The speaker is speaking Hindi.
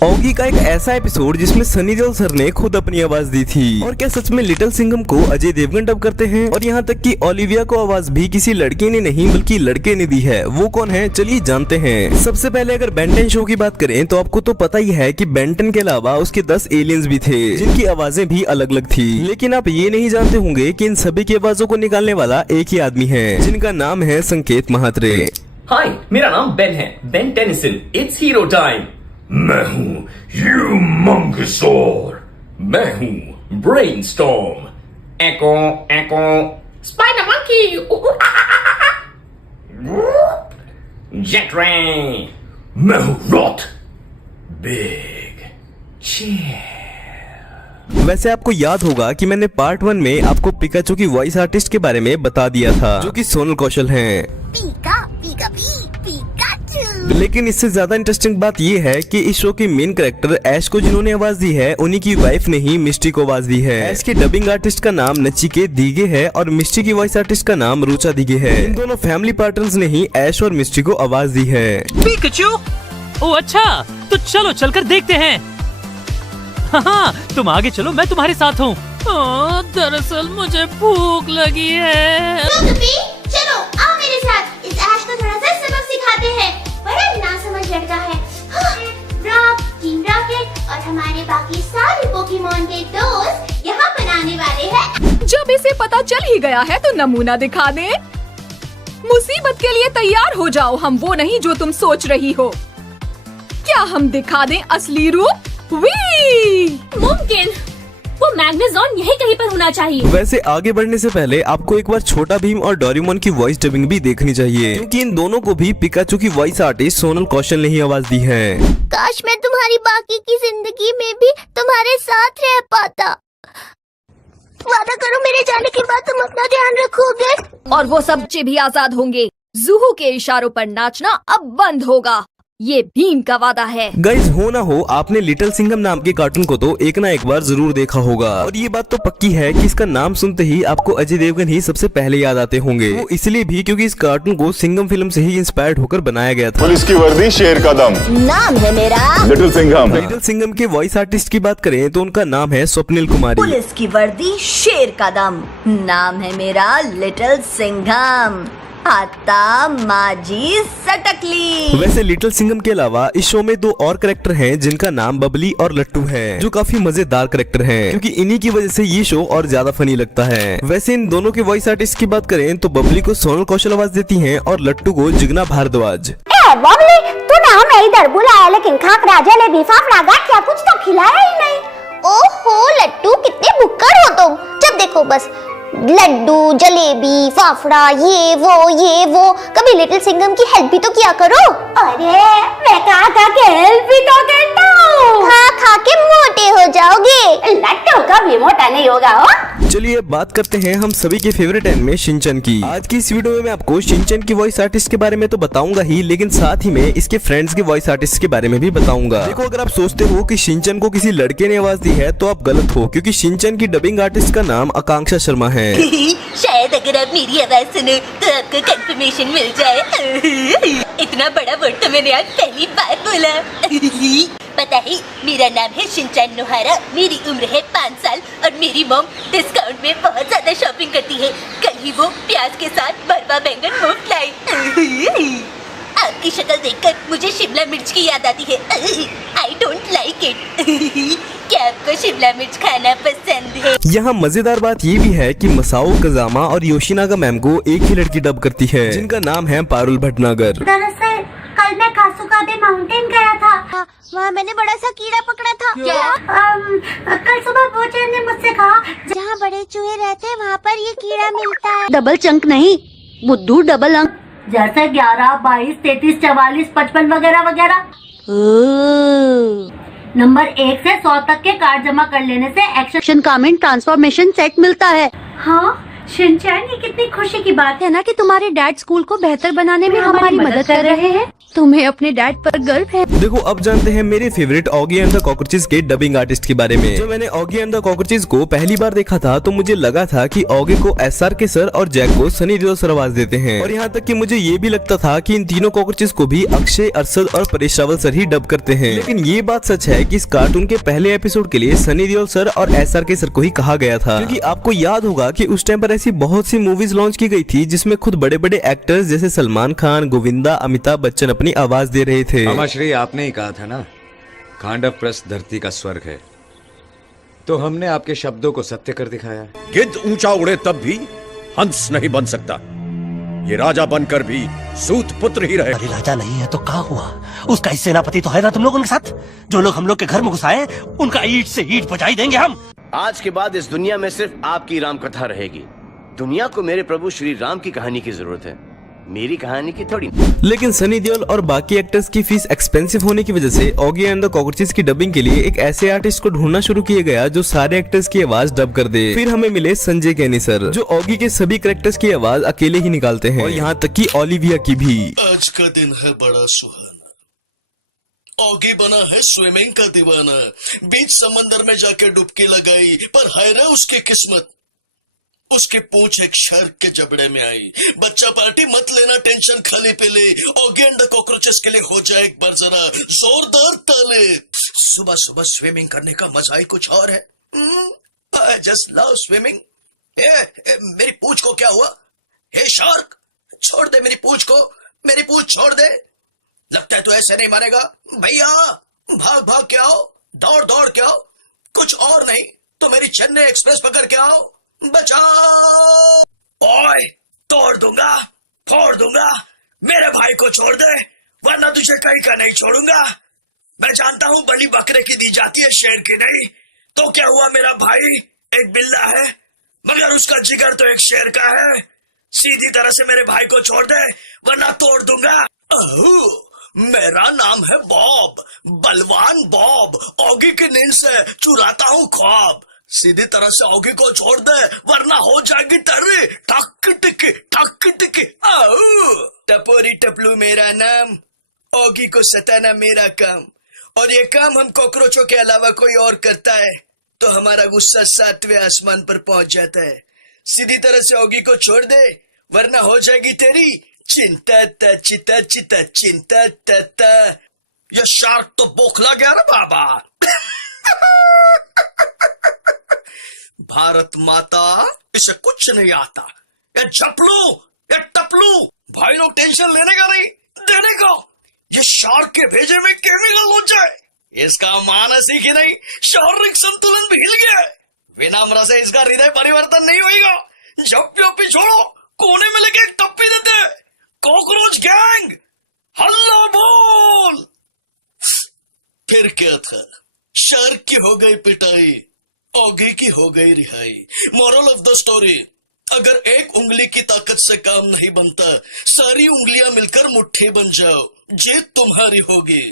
ऑगी का एक ऐसा एपिसोड जिसमें सनी देओल सर ने खुद अपनी आवाज दी थी। और क्या सच में लिटिल सिंघम को अजय देवगन डब करते हैं? और यहाँ तक कि ओलिविया को आवाज भी किसी लड़के ने नहीं बल्कि लड़के ने दी है। वो कौन है, चलिए जानते हैं। सबसे पहले अगर बेन 10 शो की बात करें तो आपको तो पता ही है कि बेन 10 के अलावा उसके 10 एलियंस भी थे जिनकी आवाजें भी अलग अलग थी। लेकिन आप ये नहीं जानते होंगे कि इन सभी की आवाजों को निकालने वाला एक ही आदमी है जिनका नाम है संकेत महात्रे। हाय, मेरा नाम बेन है, Ben Tennyson. It's hero time. मैं हूँ ह्यूमंगसौर। मैं हूँ ब्रेनस्टॉर्म। एको एको स्पाइडर मंकी। जेट रे। मैं हूँ रॉट बिग चेयर। वैसे आपको याद होगा कि मैंने पार्ट 1 में आपको पिकाचू की वॉइस आर्टिस्ट के बारे में बता दिया था जो कि सोनल कौशल हैं। पीका पीका पिकाचू। लेकिन इससे ज्यादा इंटरेस्टिंग बात ये है कि इस शो के मेन कैरेक्टर ऐश को जिन्होंने आवाज दी है उन्हीं की वाइफ ने ही मिस्टी को आवाज दी है। ऐश के डबिंग आर्टिस्ट का नाम नचिकेत दीगे है और मिस्टी की वॉइस आर्टिस्ट का नाम रुचा दीगे है। इन दोनों फैमिली पार्टनर्स ने ही ऐश और मिस्टी को आवाज दी है। पिकाचू? ओह अच्छा, तो चलो चलकर देखते हैं। हाँ, तुम आगे चलो, मैं तुम्हारे साथ हूँ। दरअसल मुझे भूख लगी है। चलो आओ मेरे साथ, इस ऐश को थोड़ा सा सबक सिखाते हैं। बड़ा नासमझ लड़का है। रॉक, टीम रॉकेट और हमारे बाकी सारे पोकेमॉन के दोस्त यहाँ बनाने वाले हैं। जब इसे पता चल ही गया है तो नमूना दिखा दे। मुसीबत के लिए तैयार हो जाओ, हम वो नहीं जो तुम सोच रही हो। क्या हम दिखा दें असली रूप? मुमकिन वो मैग्नेजॉन यही कहीं पर होना चाहिए। वैसे आगे बढ़ने से पहले आपको एक बार छोटा भीम और डोरेमोन की वॉइस डबिंग भी देखनी चाहिए क्योंकि इन दोनों को भी पिकाचू की वॉइस आर्टिस्ट सोनल कौशल ने ही आवाज दी है। काश मैं तुम्हारी बाकी की जिंदगी में भी तुम्हारे साथ रह पाता। वादा करो मेरे जाने के बाद तुम अपना ध्यान रखोगे। और वो सब बच्चे भी आजाद होंगे। जूहू के इशारों पर नाचना अब बंद होगा, ये भीम का वादा है। गाइज हो ना हो आपने लिटिल सिंघम नाम के कार्टून को तो एक ना एक बार जरूर देखा होगा और ये बात तो पक्की है कि इसका नाम सुनते ही आपको अजय देवगन ही सबसे पहले याद आते होंगे। वो इसलिए भी क्योंकि इस कार्टून को सिंघम फिल्म से ही इंस्पायर्ड होकर बनाया गया था। पुलिस की वर्दी शेर का दम। नाम है मेरा लिटिल सिंघम। लिटिल सिंघम के वॉइस आर्टिस्ट की बात करें तो उनका नाम है स्वप्निल कुमारी। पुलिस की वर्दी शेर का दम। नाम है मेरा लिटिल सिंघम। आता माजी सटकली। वैसे लिटिल सिंघम के अलावा इस शो में 2 और कैरेक्टर हैं जिनका नाम बबली और लट्टू है जो काफी मजेदार कैरेक्टर हैं क्योंकि इन्हीं की वजह से ये शो और ज्यादा फनी लगता है। वैसे इन दोनों के वॉइस आर्टिस्ट की बात करें तो बबली को सोनल कौशल आवाज देती हैं और लट्टू को जिग्ना भारद्वाज। बबली, तूने हमें इधर बुलाया लेकिन खाकरा जलेबी फाफड़ा गाठिया कुछ तो खिलाया ही नहीं। ओहो लट्टू, कितने भुक्कड़ हो तुम। जब देखो बस लड्डू जलेबी फाफड़ा ये वो। कभी लिटिल सिंघम की हेल्प भी तो किया करो। अरे मैं कहा था कि हेल्प भी तो करता हूँ। खा के मोटे हो जाओगे। लट्टू कभी मोटा नहीं होगा हो। चलिए अब बात करते हैं हम सभी के फेवरेट एनिमे शिनचैन की। आज की इस वीडियो में मैं आपको शिनचैन की वॉइस आर्टिस्ट के बारे में तो बताऊंगा ही लेकिन साथ ही में इसके फ्रेंड्स के वॉइस आर्टिस्ट के बारे में भी बताऊंगा। देखो अगर आप सोचते हो कि शिनचैन को किसी लड़के ने आवाज दी है तो आप गलत हो क्योंकि शिनचैन की डबिंग आर्टिस्ट का नाम आकांक्षा शर्मा है। शायद अगर आप मेरी आवाज सुनो तो आपको कंफर्मेशन मिल जाए। इतना बड़ा वर्ड तो मैंने आज पहली बार बोला। पता है मेरा नाम है शिनचैन नोहारा। मेरी उम्र है 5 साल और मेरी मॉम डिस्काउंट में बहुत ज्यादा शॉपिंग करती है। कल ही वो प्याज के साथ भरवा बैंगन मुफ्त लाई। आपकी शक्ल देखकर मुझे शिमला मिर्च की याद आती है। I don't like it. क्या आपको शिमला मिर्च खाना पसंद है? यहाँ मजेदार बात ये भी है कि मसाओ कजामा और योशिनागा मैम को एक ही लड़की डब करती है जिनका नाम है पारुल भटनागर। दरअसल कल मैं कासुकाबे माउंटेन गया था। वहाँ मैंने बड़ा सा कीड़ा पकड़ा था। क्या? कल सुबह बोचर ने मुझसे कहा जहाँ बड़े चूहे रहते हैं वहाँ पर ये कीड़ा मिलता है। डबल चंक नहीं बुद्धू, डबल अंक। जैसे 11, 22, 33, 44, 55 वगैरह वगैरह। नंबर 1 से 100 तक के कार्ड जमा कर लेने से एक्शन कमेंट ट्रांसफॉर्मेशन सेट मिलता है। हाँ शिनचैन, ये कितनी खुशी की बात है ना कि तुम्हारे डैड स्कूल को बेहतर बनाने में हमारी मदद कर रहे हैं। तुम्हें अपने डैड पर गर्व है? देखो अब जानते हैं मेरे favourite Oggy and the cockroaches के डबिंग आर्टिस्ट के बारे में। जब मैंने ऑगी एंड द कॉकरोचेस को पहली बार देखा था तो मुझे लगा था कि ऑगी को SRK सर और जैक को सनी देओल सर आवाज देते हैं, और यहाँ तक कि मुझे ये भी लगता था कि इन तीनों कॉकरोचेस को भी अक्षय, अरशद और परेश रावल सर ही डब करते हैं। लेकिन ये बात सच है कि इस कार्टून के पहले एपिसोड के लिए सनी देओल सर और SRK सर को ही कहा गया था, क्योंकि आपको याद होगा कि उस टाइम पर ऐसी बहुत सी मूवीज लॉन्च की गई थी जिसमें खुद बड़े बड़े एक्टर्स जैसे सलमान खान, गोविंदा, अमिताभ बच्चन अपनी आवाज दे रहे थे। मामाश्री, आपने ही कहा था ना, खांडव प्रस्थ धरती का स्वर्ग है, तो हमने आपके शब्दों को सत्य कर दिखाया। गिद्ध ऊंचा उड़े तब भी हंस नहीं बन सकता, ये राजा बनकर भी सूत पुत्र ही रहे। अरे राजा नहीं है तो कहाँ हुआ? उसका ही सेनापति तो है ना तुम लोगों के साथ। जो लोग हम लोग के घर में घुसाए उनका ईंट से ईंट बजाई देंगे हम। आज के बाद इस दुनिया में सिर्फ आपकी राम कथा रहेगी। दुनिया को मेरे प्रभु श्री राम की कहानी की जरूरत है, मेरी कहानी की थोड़ी। लेकिन सनी देओल और बाकी एक्टर्स की फीस एक्सपेंसिव होने की वजह से ऑगी एंड द कॉकरोचेस की डबिंग के लिए एक ऐसे आर्टिस्ट को ढूंढना शुरू किया गया जो सारे एक्टर्स की आवाज डब कर दे। फिर हमें मिले संजय कैनी सर, जो ऑगी के सभी कैरेक्टर्स की आवाज अकेले ही निकालते हैं, और यहाँ तक कि ओलिविया की भी। आज का दिन है बड़ा सुहाना, ऑगी बना है स्विमिंग का दीवाना, बीच समंदर में जाके डुबकी लगाई, पर हाय रे उसकी किस्मत, उसकी पूंछ एक शार्क के जबड़े में आई। बच्चा पार्टी मत लेना टेंशन, खाली पे ले, ऑगी एंड द कॉकरोचेस के लिए हो जाए एक बार जरा जोरदार ताले। सुबह सुबह स्विमिंग करने का मजा ही कुछ और है। I just love swimming. मेरी पूंछ को क्या हुआ? हे शार्क, छोड़ दे मेरी पूंछ को, मेरी पूंछ छोड़ दे। लगता है तो ऐसे नहीं मारेगा भैया, भाग भाग के आओ, दौड़ दौड़ के आओ, कुछ और नहीं तो मेरी चेन्नई एक्सप्रेस पकड़ के आओ, बचाओ। ओए, तोड़ दूंगा, फोड़ दूंगा, मेरे भाई को छोड़ दे वरना तुझे कहीं का नहीं छोड़ूंगा। मैं जानता हूँ बलि बकरे की दी जाती है, शेर की नहीं। तो क्या हुआ, मेरा भाई एक बिल्ला है मगर उसका जिगर तो एक शेर का है। सीधी तरह से मेरे भाई को छोड़ दे वरना तोड़ दूंगा। मेरा नाम है बॉब, बलवान बॉब, ऑगी की नींद से चुराता हूँ ख्वाब। सीधी तरह से ऑगी को छोड़ दे वरना हो जाएगी तेरी ठक टिकी ठक टिकी। टपोरी टपलू मेरा नाम, ऑगी को सताना मेरा काम, और ये काम हम कॉकरोचों के अलावा कोई और करता है तो हमारा गुस्सा 7वें आसमान पर पहुंच जाता है। सीधी तरह से ऑगी को छोड़ दे वरना हो जाएगी तेरी चिंता चिता चिता चिंता तता। ये शार्क तो बोखला गया ना बाबा। भारत माता, इसे कुछ नहीं आता, ये झपलू, ये टपलू। भाई लोग टेंशन लेने का नहीं, देने का। ये शार्क के भेजे में केमिकल हो जाए, इसका मानसिक ही नहीं शारीरिक संतुलन भी हिल गया है। विनम्र से इसका हृदय परिवर्तन नहीं होगा। झप्पी छोड़ो, कोने में लेके एक टप्पी देते। कॉकरोच गैंग हल्ला बोल। फिर क्या था, शार्क की हो गई पिटाई, ऑगी की हो गई रिहाई। मोरल ऑफ द स्टोरी, अगर एक उंगली की ताकत से काम नहीं बनता, सारी उंगलियां मिलकर मुट्ठी बन जाओ, जीत तुम्हारी होगी।